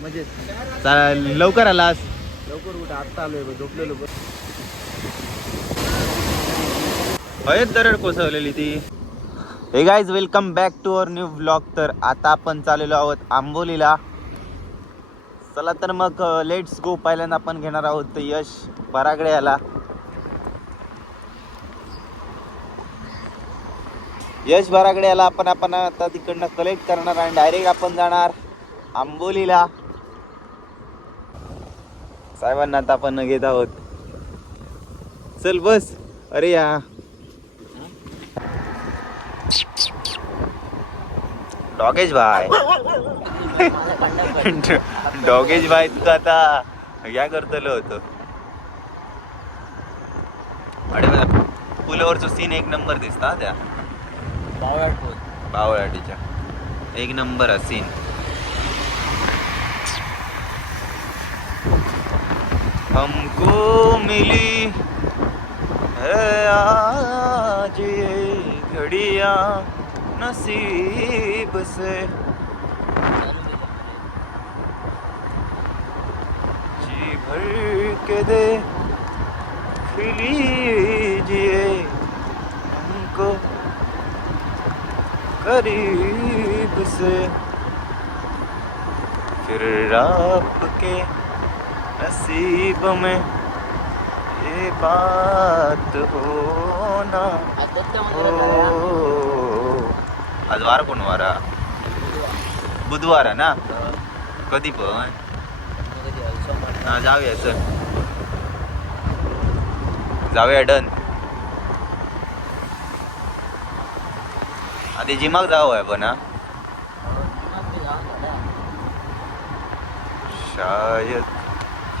म्हणजे लवकर आलास. लवकर कुठे आत्ता आलोय झोपलेलो. दरड कोसळलेली ती. Hey guys welcome back to our new vlog. तर आता आपण चाललेलो आहोत आंबोलीला. चला तर मग लेट्स गो. पहिल्यांदा आपण घेणार आहोत यश बरागडे याला. यश बरागडे याला आपण आता तिकडनं कलेक्ट करणार आणि डायरेक्ट आपण जाणार आंबोलीला. साहेबांना आता आपण घेत आहोत. चल बस. अरे या डॉगेश भाई डॉगेश भाई तू आता या करतलो होतो. अरे पुलावरचा सीन एक नंबर दिसता त्या बावळाटीच्या. एक नंबर सीन. हमको मिली है आज ये घड़ियां नसीब से. जी भर के दे लीजिए हमको करीब से, फिर आपके नसीब में ये बात हो ना हो. आज वार कोण वारा? बुधवार आहे ना. कधी पण जाऊया. चल जाऊया. डन. आधी जिमाग जाऊ आहे पण. शायद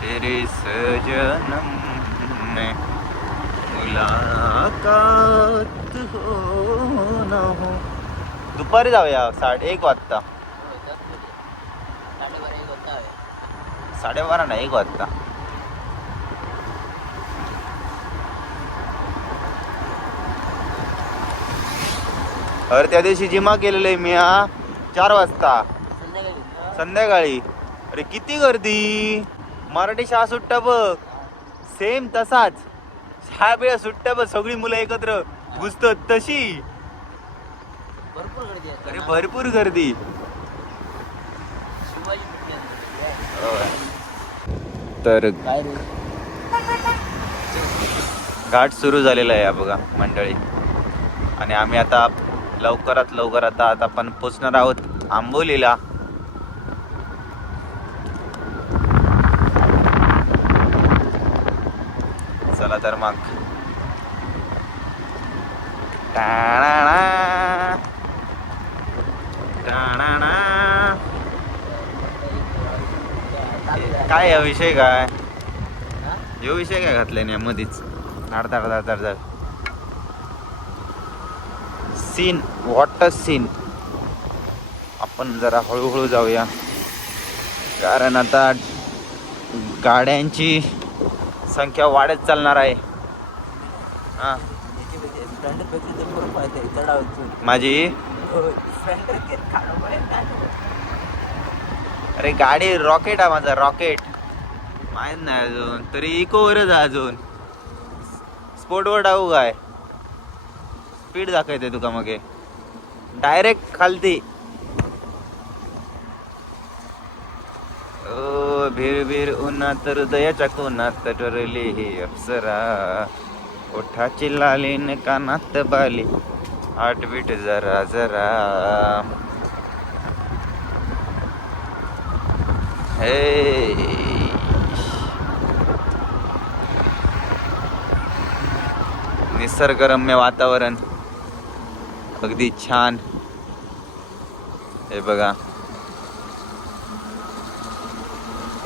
तेरे सजनम में मुलाकात हो ना हो. दुपारी जाऊया 1:30 वाजता. 12:30 नाही 1 वाजता. अरे त्या दिवशी जिमा केलेलं आहे मी 4 वाजता संध्याकाळी. अरे किती गर्दी. मराठी शाळा सुट्टा बघ. सेम तसाच शाळा बिळा सुट्टा बघ. सगळी मुलं एकत्र घुसतात तशी. अरे भरपूर गर्दी. तर घाट सुरू झालेला आहे बघा मंडळी. आणि आम्ही आता लवकरात आता आपण पोचणार आहोत आंबोलीला. चला तर मग. काय विषय काय? यो विषय काय घातलाय ना मध्येच. धाड सीन. Water scene. आपण जरा हळूहळू जाऊया कारण आता गाड्यांची संख्या वाढत चालणार आहे. माझी अरे गाडी रॉकेट आहे माझा. रॉकेट माहित नाही अजून तरी इकोवरच आहे अजून. स्पोर्टवर टाकू काय? स्पीड दाखवते तुका मग डायरेक्ट खालती. ओ भीर उन्हात हृदयाच्या कोणात ठरली ही अप्सरा. ओठाची लालीन कानात बाली. हार्टबीट जरा जरा. हे निसर्गरम्य वातावरण अगदी छान. हे बघा.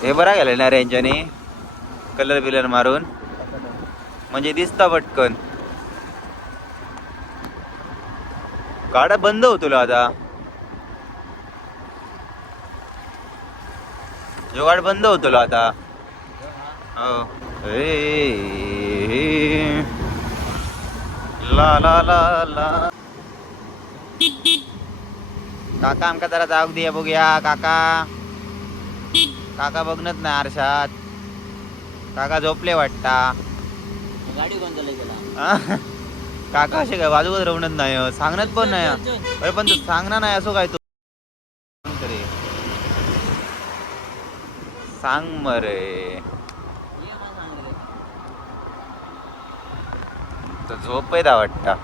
हे बरा गेलं ना रेंजने कलर बिलर मारून म्हणजे दिसता पटकन. गाड्या बंद होतो आता. जो गाड बंद होतो आता. हो. ला ला ला ला. काका आमका जरा जाऊ दे बघूया. काका काका बघणत नाही आरशात. काका झोपले वाटता. गाडी कोण चालू केला? काका असे काय बाजूवर रवणत नाही, सांगण्यात पण नाही. अरे पण तू सांगणार नाही असो काय तू तरी सांग मरे. तर झोप येता वाटता.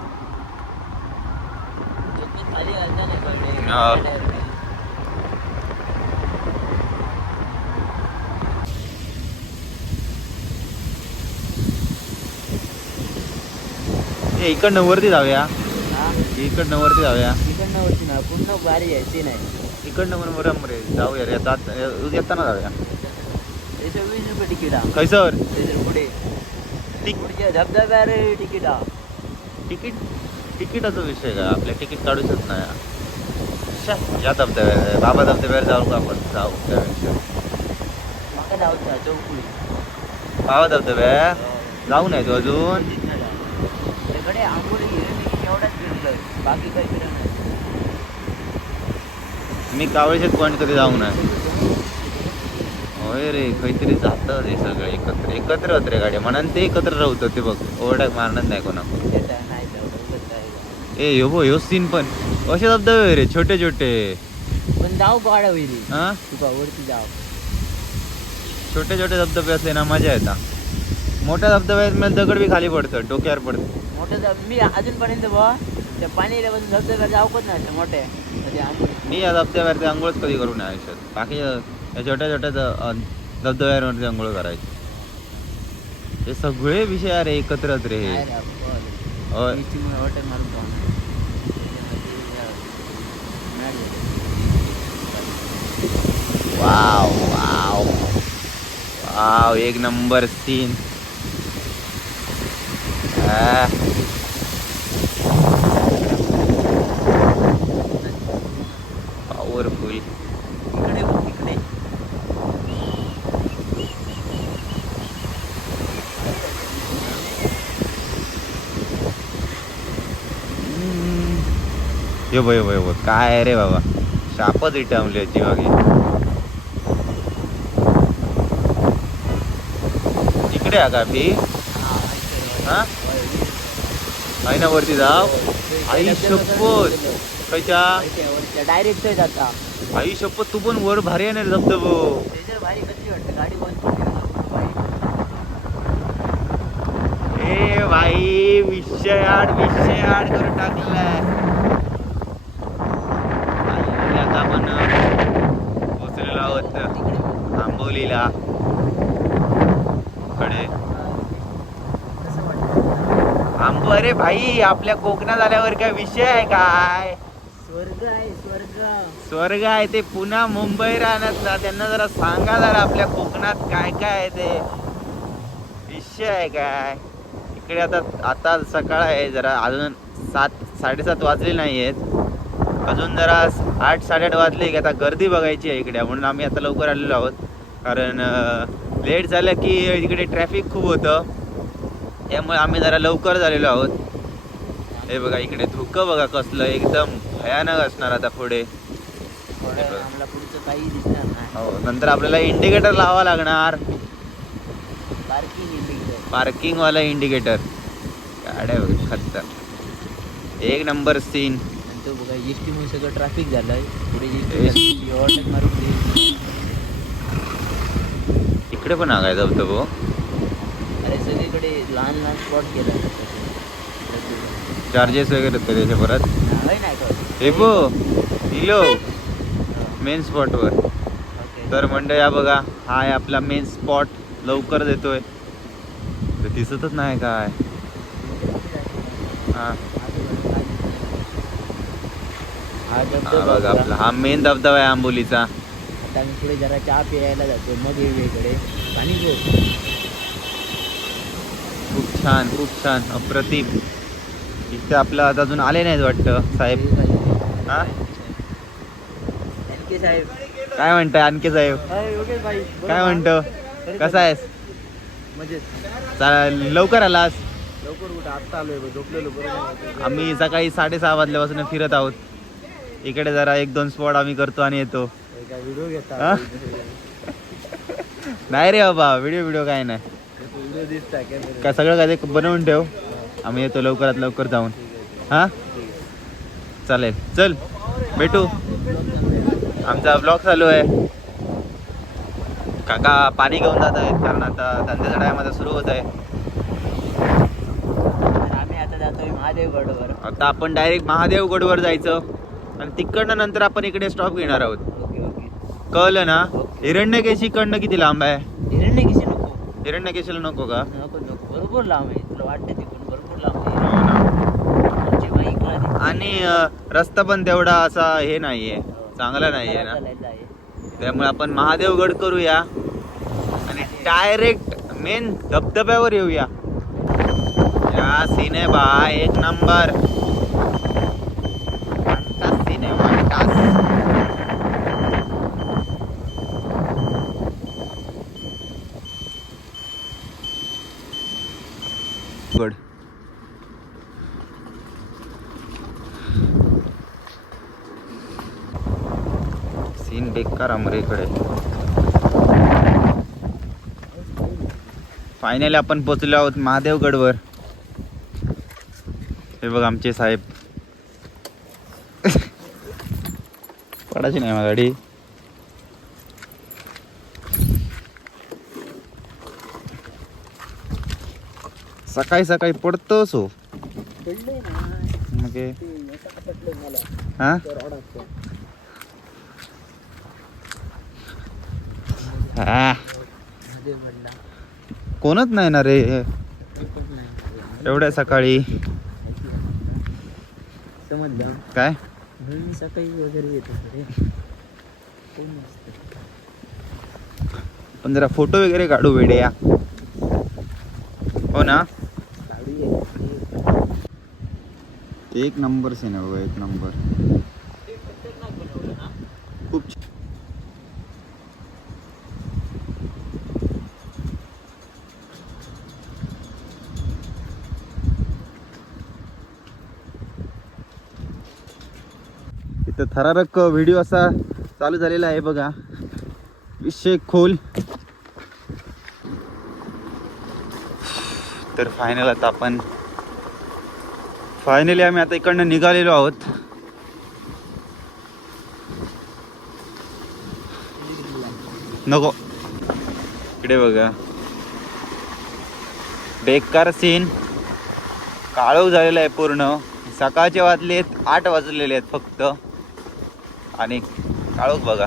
इकडनं वरती जाऊया. इकडनं वरती जाऊया. इकडनं वरती ना पूर्ण बारी आहे ते नाही. इकडनं म्हणून बरं रे जाऊया रे. येताना जाऊया. 20 रुपये तिकीट आहे. खैसर पुढे पुढच्या धबधब्यावर तिकीट आहे. तिकीट तिकीटाचा विषय का आपल्या तिकीट काढूच नाही. या धबधब्यावर बाबा धबधब्यावर जाऊ का आपण? जाऊ त्यापेक्षा माका जाऊचा चौकुळी बाबा धबधब्या जाऊ नाही तू अजून. तिकडे आंबोली एवढाच फिरलोय, बाकी काही फिरलं नाही. मी कावळेच्यात पॉईंट कधी जाऊ नाही. होय रे काहीतरी जातं रे सगळं एकत्र एकत्र होत रे गाड्या म्हणून ते एकत्र राहतं. ते बघ ओव्हरटॅक मारणार नाही कोणा. नाही ए ह्यो सीन पण असे धबधबे रे छोटे छोटे. पण जाऊ गाडा होईल. हा तुका वरती जाऊ. छोटे छोटे धबधबे असले ना मजा येतात. मोठ्या धबधब्यात मला दगड बी खाली पडतं, डोक्यावर पडतं. मोठं मी अजूनपर्यंत बा त्या पाणी बसून धबधब्यावर जाऊकच नाही मोठे. मी या धबधब्यावरती आंघोळच कधी करू नये आयुष्यात. बाकी या छोट्या छोट्या धबधब्यांवरती आंघोळ करायची. हे सगळे विषय अरे एकत्रच रे. होय वाव वाव वाव एक नंबर सीन. पॉवरफुल. इकडे बघ इकडे. यो भाई भाई काय रे बाबा शापच इटामली जीवागी. इकडे आहे का भी? हा आहे ना वरती जाव. आई शपथ कशा डायरेक्ट जाता. आई शपथ तू पण वर भारी आहे ना रे धबधबो. भारी कशी वाटते गाडी बंद. ए भाई विषय आड करून टाकलाय. आता आपण पोचलेलो आहोत आंबोलीला कडे. अरे भाई आपल्या कोकणात आल्यावर काय विषय आहे काय? स्वर्ग आहे स्वर्ग. स्वर्ग आहे ते. पुन्हा मुंबई राहणार ना त्यांना जरा सांगा जरा आपल्या कोकणात काय काय आहे ते विषय आहे काय. इकडे आता आता सकाळ आहे जरा अजून 7-7:30 वाजले नाही आहेत. अजून जरा 8-8:30 वाजले की आता गर्दी बघायची आहे इकडे. म्हणून आम्ही आता लवकर आलेलो आहोत. कारण लेट झालं की इकडे ट्रॅफिक खूप होतं. त्यामुळे आम्ही जरा लवकर झालेलो आहोत. हे बघा इकडे धुकं बघा कसलं एकदम भयानक असणार आता पुढे. आम्हाला पुढचं काही दिसणार नाही. हो नंतर आपल्याला इंडिकेटर लावावं लागणार. पार्किंग वाला इंडिकेटर. गाड्या खतर एक नंबर सीन. तो बघा एसटी मुळे सगळं ट्रॅफिक झालंय. पुढे ओव्हरटेक मारून दे. इकडे पण आगाय धबधबो. अरे सगळीकडे लहान लहान स्पॉट केलं. चार्जेस वगैरे होते त्याच्या परत. हे बो इलो मेन स्पॉटवर. तर मंडळी बघा हा आहे आपला मेन स्पॉट. लवकर देतोय दिसतच नाही काय. हा बघा आपला हा मेन धबधबा आहे आंबोलीचा. आता मी पुढे जरा चहा प्यायला जातो मग वेगवेगळे पाणी घेऊ. खूप छान अप्रतिम. इथे आपलं आता अजून आले नाहीत वाटतं साहेब. हा आणखी साहेब काय म्हणताय आणखी साहेब? काय म्हणतो कसा आहेस? लवकर आलास? लवकर कुठे आत्ता आलोय झोपलेलो. बरोबर आम्ही सकाळी 6:30 वाजल्यापासून फिरत आहोत. इकडे जरा 1-2 स्पॉट आम्ही करतो आणि येतो. एका व्हिडिओ हा? घेता नाही रे बाबा, व्हिडिओ काय नाही. व्हिडिओ दिसता कॅमेरा. का सगळं काय ते बनवून ठेव, आम्ही येतो लवकरात लवकर जाऊन. हा चालेल, चल भेटू. आमचा ब्लॉग चालू आहे. काका पाणी घेऊन जात आहेत कारण आता धंद्याचा टाइम आता सुरू होत आहे. आम्ही आता जातोय महादेवगडवर. आता आपण डायरेक्ट महादेवगडवर जायचं आणि तिकडनं नंतर आपण इकडे स्टॉप घेणार आहोत. Okay okay. कळलं ना? हिरण्यकेशीकडनं किती लांब आहे? हिरण्यकेशी नको. हिरण्यकेशीला नको का? नको नको, भरपूर लांब आहे. तुला वाटतं तिकडून भरपूर लांब आहे. हो ना. आमची बाईकला तिकडे आणि रस्ता पण तेवढा असा हे नाहीये, चांगला नाहीये ना. चालायचं आहे. त्यामुळे आपण महादेवगड करूया आणि डायरेक्ट मेन धबधब्यावर येऊया. या सीन आहे बा, एक नंबर. फंटास सीन आहे, फंटास. गड सीन बेकार अमरेकडे. फायनली आपण पोचलो आहोत महादेवगडवर. हे बघ आमचे साहेब. पडायची नाही माझी गाडी. सकाळी सकाळी पडतोस हो पडलंय ना मग हे. ते असं पडलंय मला. हा रॉड असतो. हा, महादेवगडला कोणच नाही ना रे एकच नाही. एवढ्या सकाळी. समजलं. काय म्हणून सकाळी वगैरे येतो रे. कोण नसतं. पण जरा फोटो वगैरे काढू वेड्या. हो ना. गाडी आहे. एक नंबर सीन आहे बघा, एक नंबर. ते खतरनाक बनवलं ना. खूप इथं थरारक व्हिडिओ असा चालू झालेला आहे बघा. विषय खोल. तर फायनल आता आपण फायनली आम्ही आता इकडनं निघालेलो आहोत. नको इकडे बघा, बेकार सीन. काळोख झालेला आहे पूर्ण. सकाळचे वाजलेत 8 वाजलेले आहेत फक्त आणि काळोख बघा.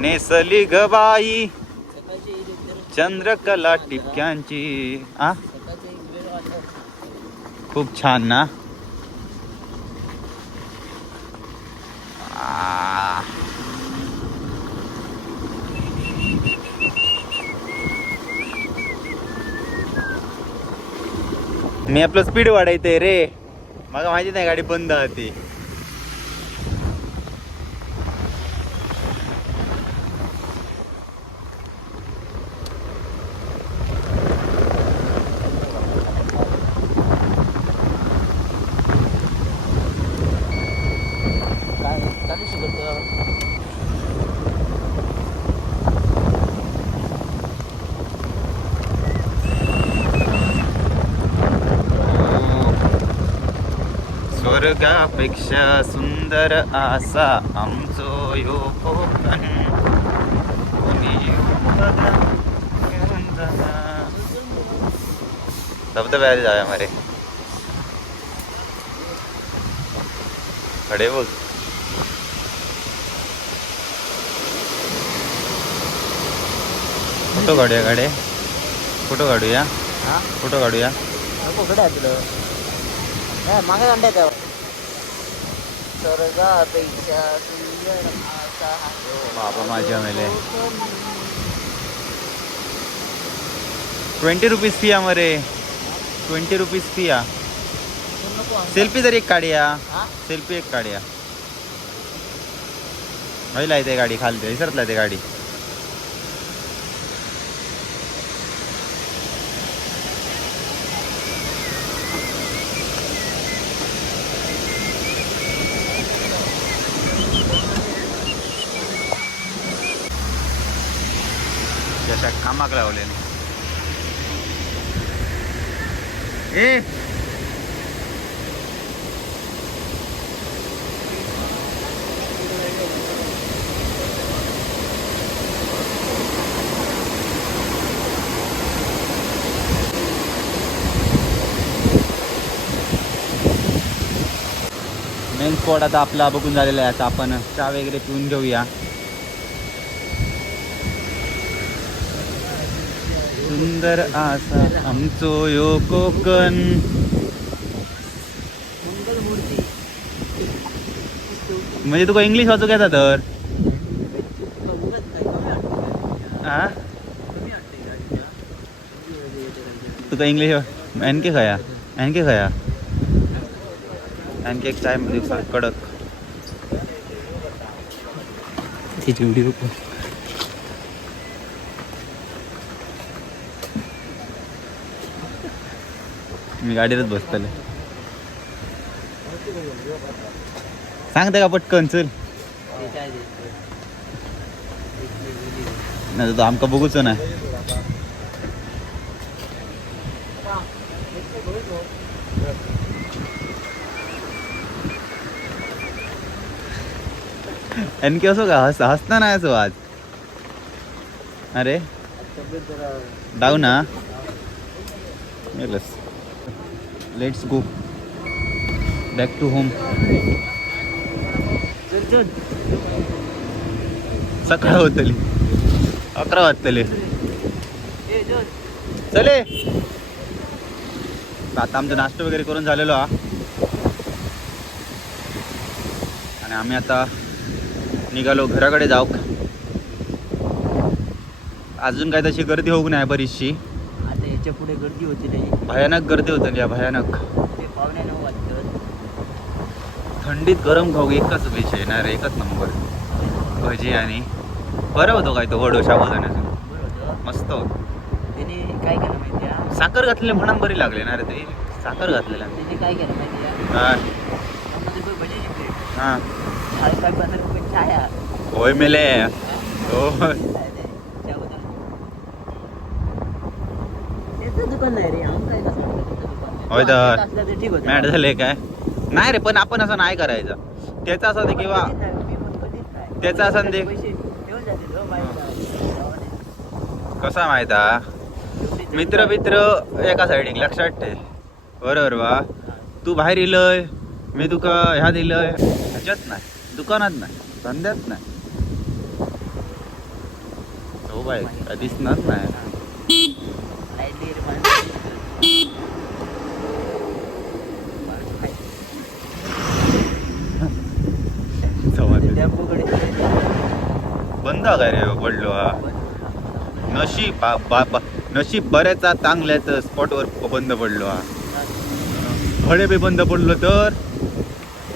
नेसली ग बाई सकाळची एक तर चंद्रकला टिपक्यांची. आ सकाळचं एक वेळ वाटत. खूप छान ना. आ. मी आपलं स्पीड वाढायचंय रे. मला माहिती नाही गाडी बंद होती. काय चालू शकत. स्वर्गापेक्षा सुंदर आसा आमचो यो कोकण. धबधब्याला जाऊया मरे. खडे बघ. फोटो काढूया गाडे. फोटो काढूया. हा फोटो काढूया. नको कडे आहे तुला. नाही मागे अंड्या त्यावर. स्वर्गापेक्षा सुंदर असा हा बाबा माझ्या मेले 20 रुपीज फी आहे मरे. 20 रुपीज फी आहे. सेल्फी जरी एक काढूया. सेल्फी एक काढूया. महिला येते गाडी खालते विसरतला ते गाडी. कशा कामाक लावले ए मेन स्पॉट आता आपला बघून झालेला आहे. आता आपण चहा वगैरे पिऊन घेऊया. सुंदर आसा आमचो यो कोकण. म्हणजे तुका इंग्लिश वाचूक येता तर हा तुका इंग्लिश आणखी खया आणखी खया आणखी एक चाय दिवसा कडक व्हिडिओ मी गाडीतच बसतले. सांगते का पटकन चल नाही तर आमका बघूच ना. आणखी असो का हसता नाही असो आज. अरे डाऊ ना let's go back to home. सकाळ होतली 11 वाजतले चले. आता आमचा नाश्ता वगैरे करून झालेलो हा आणि आम्ही आता निघालो घराकडे जाऊ. अजून काय तशी गर्दी होऊ नाही बरीचशी. आता याच्या पुढे गर्दी होती नाही. भयानक गर्दी होती या भयानक. ते पावणे 9 वाजतात. थंडीत गरम खाऊ एकच विषय येणार एकच नंबर. भजी आणि बरं होतो काय तो वडो साबुदाण्याचं मस्त होतं. त्याने काय केलं माहिती आहे? साखर घातलेले म्हणून बरी लागले ना रे ते. साखर घातलेला त्याने काय केलं माहिती आहे? हा 50 रुपये भजीची प्लेट, हा 15 रुपये चहा. होय मेले हो. त्याचं दुकान नाही रे. आम काय नसतं दुकान. होय तर असलं तर ठीक होतं. मॅट झाले काय नाही रे. पण आपण असं नाही करायचं. त्याचा असं ते किंवा त्याचा असं ते कसा माहित हा मित्र मित्र एका साईडिक लक्षात ठेव. बरोबर वा. तू बाहेर इलय मी तुका ह्या दिलंय ह्याच्यात नाही दुकानात नाही धंद्यात नाही. हो बाय काय दिसणार नाही. बंद काय रे पडलो हा. नशीब बऱ्याच चांगल्याच स्पॉटवर बंद पडलो हा. फळे बी बंद पडलो तर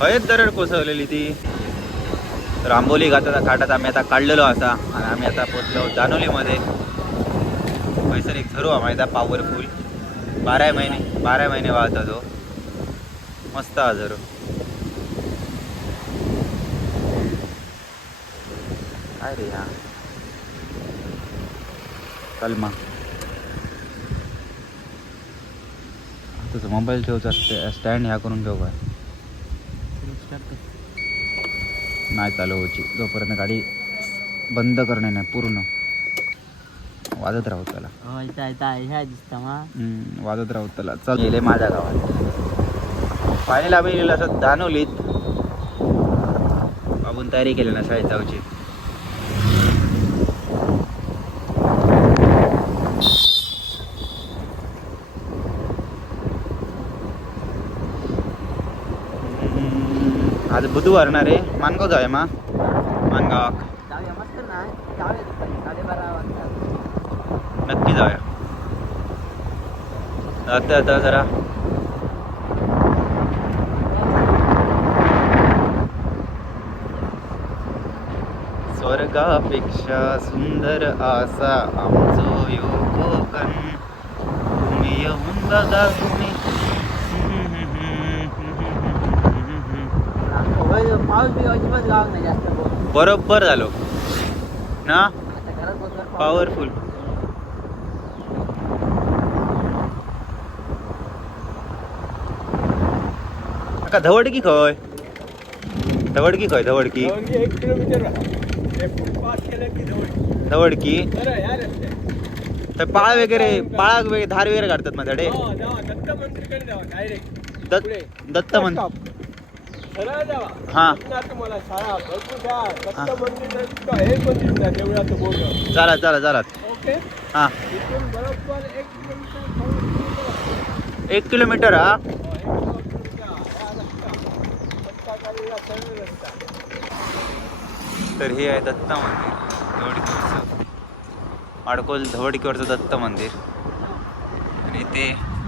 हयच दरड कोसळलेली ती. तर आंबोली घाटात आम्ही आता काढलेलो असा आणि आम्ही आता पोचलो दानोलीमध्ये. पैसर एक झरो माहिती आहे पॉवरफुल 12 महिने वाहता तो. मस्त हा झरो. काय रे हा कलमा तुझं मोबाईल ठेवचा स्टँड ह्या करून ठेव काय नाही चालू व्हायची जोपर्यंत गाडी बंद करणे नाही पूर्ण वाजत राहू त्याला. वाजत राहू त्याला. चल गेले माझ्या गावात फायनल आम्ही गेलो असं दानोलीत. बाबून तयारी केली ना शाळेत जाऊची. आज बुधवार ना रे. मानगाव जाऊया मा मानगाव नक्की जाऊया. आता जरा स्वर्गापेक्षा सुंदर आसा आमचो यो कोकण. तुम्ही येऊन बघा तुम्ही. पाऊस बी अजिबात गाव नाही जास्त. बरोबर झालो ना. पॉवरफुल काका धवडकी खय धवडकी 1 किलोमीटर पास केलं की धवडकी बरं यार तर पाळ वगैरे धार वगैरे काढतात माझ्याकडे दत्त मंदिरकडे जावा डायरेक्ट दत्त मंदिर सरळ जावा हा तुम्हाला शाळा भरपूर द्या दत्त मंदिर हे मंदिर द्या देवळाचं बोर्ड चला ओके हा इथून बरोबर 1 किलोमीटर 1 किलोमीटर हा तर हे आहे दत्त मंदिर धवडकीवरचं अडकोल धवडकीवरचं दत्त मंदिर आणि इथे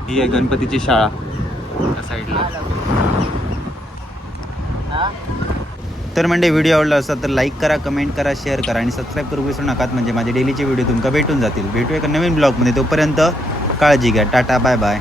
ही आहे गणपतीची शाळा त्या साईडला. तर म्हणजे व्हिडिओ आवडला असेल तर लाईक करा, कमेंट करा, शेअर करा आणि सबस्क्राईब करू विसरू नका म्हणजे माझे डेलीचे व्हिडिओ तुमका भेटून जातील. भेटू एका नवीन ब्लॉगमध्ये. तोपर्यंत काळजी घ्या. Tata bye bye.